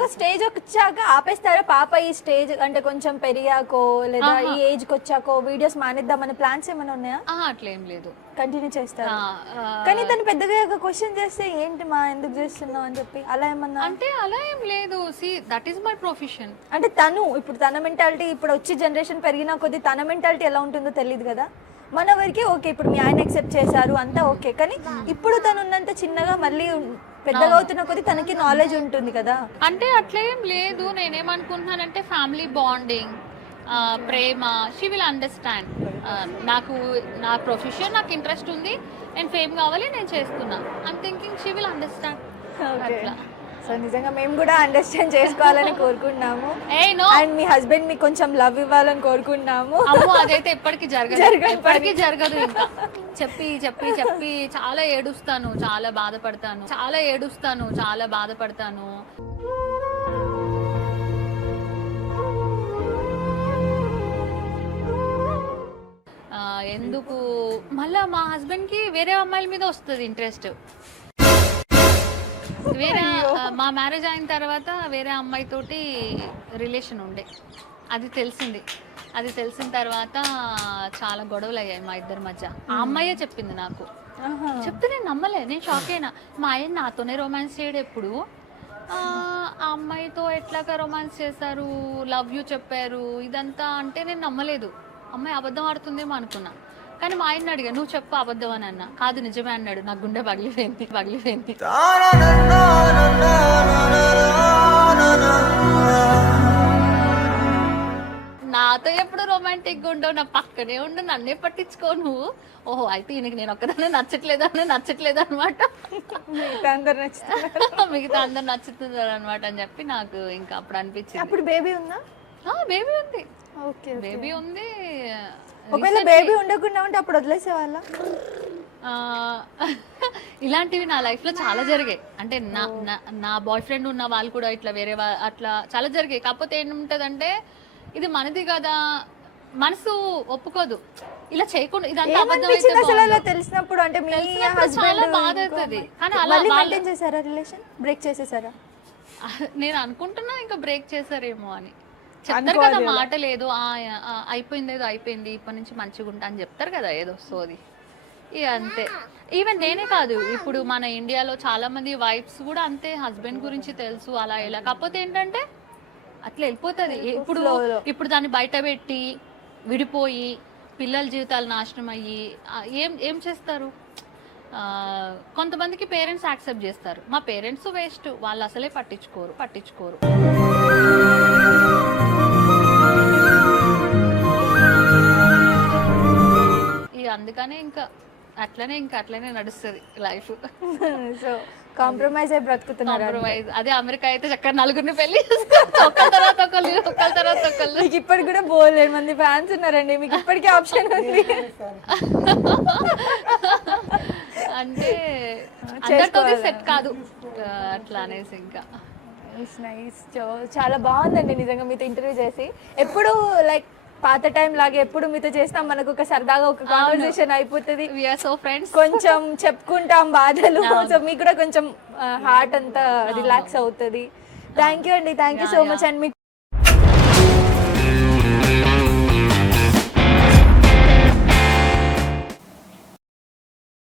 ఒక స్టేజ్ వచ్చాక ఆపేస్తారా? పాప ఈ స్టేజ్ అంటే కొంచెం పెరిగాకో లేదా ఈ ఏజ్ కి వచ్చాకో వీడియోస్ మానేద్దామనే ప్లాన్స్ ఏమైనా ఉన్నాయా? అట్లేం లేదు, కంటిన్యూ చేస్తారు. కానీ తను పెద్దగా క్వశ్చన్ చేస్తే ఏంటి మా ఎందుకు చేస్తున్నావు అని చెప్పి అలా ఏమన్నా అంటే అలా ఏం లేదు. See that is my profession. అంటే తను ఇప్పుడు తన మెంటాలిటీ ఇప్పుడు వచ్చి జనరేషన్ పెరిగిన కొద్దీ తన మెంటాలిటీ ఎలా ఉంటుందో తెలియదు కదా. మన వరకు ఓకే, ఇప్పుడు మీ ఆయన యాక్సెప్ట్ చేశారు అంతా ఓకే, కానీ ఇప్పుడు తను ఉన్నంత చిన్నగా మళ్ళీ పెద్దగా అవుతున్న కొద్దీ తనకి నాలెడ్జ్ ఉంటుంది కదా. అంటే అట్లేం లేదు. నేనేమనుకుంటున్నానంటే ఫ్యామిలీ బాండింగ్, ప్రేమ, షీ విల్ అండర్స్టాండ్. నాకు నా ప్రొఫెషన్, నాకు ఇంట్రెస్ట్ ఉంది, నేను ఫేమ్ కావాలి, నేను చేస్తున్నా. I'm thinking she will understand. అట్లా. సో నిజంగా మేము కూడా అండర్స్టాండ్ చేసుకోవాలని కోరుకుంటున్నాము. నో, అండ్ మీ హస్బెండ్ మీకు కొంచెం లవ్ ఇవ్వాలని కోరుకుంటున్నాము. అమ్మో అదైతే ఎప్పటికీ జరగదు. ఇంకా చెప్పి చెప్పి చెప్పి చాలా ఏడుస్తాను, చాలా బాధపడతాను. ఎందుకు మళ్ళా మా హస్బెండ్ కి వేరే అమ్మాయిల మీద వస్తుంది ఇంట్రెస్ట్. వేరే మా మ్యారేజ్ అయిన తర్వాత వేరే అమ్మాయితోటి రిలేషన్ ఉండే, అది తెలిసిన తర్వాత చాలా గొడవలు అయ్యాయి మా ఇద్దరి మధ్య. ఆ అమ్మాయే చెప్పింది నాకు. చెప్తే నేను నమ్మలే, నేను షాక్ అయినా. మా ఆయన నాతోనే రొమాన్స్ చేయడు ఎప్పుడు, ఆ అమ్మాయితో ఎట్లాగా రొమాన్స్ చేశారు, లవ్ యూ చెప్పారు, ఇదంతా అంటే నేను నమ్మలేదు. అమ్మాయి అబద్ధం ఆడుతుందేమో అనుకున్నా. కానీ మా ఆయన అడిగా, నువ్వు చెప్పు అబద్ధం అని అన్నా. కాదు నిజమే అన్నాడు. నాకు గుండె పగిలిపోయింది. నాతో ఎప్పుడు రొమాంటిక్ గా ఉండవు, నా పక్కనే ఉండు, నన్నే పట్టించుకో నువ్వు. ఓహో అయితే ఈయనకి నేను ఒక్కదాన్ని నచ్చట్లేదు అనమాట, మిగతా అందరు నచ్చుతున్నారు అనమాట అని చెప్పి నాకు ఇంకా అప్పుడు అనిపించింది. అప్పుడు బేబీ ఉందా? బేబీ ఉంది. ఓకే, బేబీ ఉంది. ఒకవేళ బేబీ ఉండకుండా ఉంటే అప్పుడు వదిలేసేవాళ్ళ? ఇలాంటివి నా లైఫ్ లో చాలా జరిగాయి. అంటే నా బాయ్ ఫ్రెండ్ ఉన్న వాళ్ళు కూడా ఇట్లా వేరే అట్లా చాలా జరిగాయి. కాకపోతే ఏముంటదంటే ఇది మనది కదా, మనసు ఒప్పుకోదు ఇలా చేయకుండా. ఇదంతా అబద్ధం తెలిసినప్పుడు అంటే చాలా బాధ అవుతుంది. కానీ అలా చేసారా? రిలేషన్ బ్రేక్ చేసేసారా? నేను అనుకుంటున్నా ఇంకా బ్రేక్ చేశారేమో అని. చెప్తారు కదా మాట లేదు, అయిపోయింది, ఇప్పటి నుంచి మంచిగా ఉంటా అని చెప్తారు కదా, ఏదో సోది. ఇక అంతే. ఈవెన్ నేనే కాదు, ఇప్పుడు మన ఇండియాలో చాలా మంది వైఫ్స్ కూడా అంతే, హస్బెండ్ గురించి తెలుసు అలా ఇలా, కాకపోతే ఏంటంటే అట్లా వెళ్ళిపోతుంది. ఇప్పుడు దాన్ని బయట పెట్టి విడిపోయి పిల్లల జీవితాలు నాశనం అయ్యి ఏం చేస్తారు? కొంతమందికి పేరెంట్స్ యాక్సెప్ట్ చేస్తారు, మా పేరెంట్స్ వేస్ట్, వాళ్ళు అసలే పట్టించుకోరు. అందుకనే ఇంకా అట్లనే నడుస్తుంది లైఫ్. సో కాంప్రమైజ్ అయి బ్రతుకుతున్నారు. అదే అమెరికా అయితే చక్కగా నలుగురిని పెళ్లి ఒకళ్ళ తర్వాత ఒకళ్ళు. మీకు ఇప్పటికి కూడా బోలేడు మంది ఫ్యాన్స్ ఉన్నారండి, మీకు ఇప్పటికీ ఆప్షన్ ఉంది. అంటే అందరితో సెట్ కాదు అట్లా అనేసి. ఇంకా నైస్, చాలా బాగుందండి నిజంగా మీతో ఇంటర్వ్యూ చేసి. ఎప్పుడు లైక్ పాత టైం లాగా ఎప్పుడు మీతో చేస్తాం, మనకు ఒక సరదాగా ఒక కాన్వర్సేషన్ అయిపోతుంది, కొంచెం చెప్పుకుంటాం బాధలు. సో మీకు కూడా కొంచెం హార్ట్ అంతా రిలాక్స్ అవుతుంది. థ్యాంక్ యూ అండి, thank you so much. And మీకు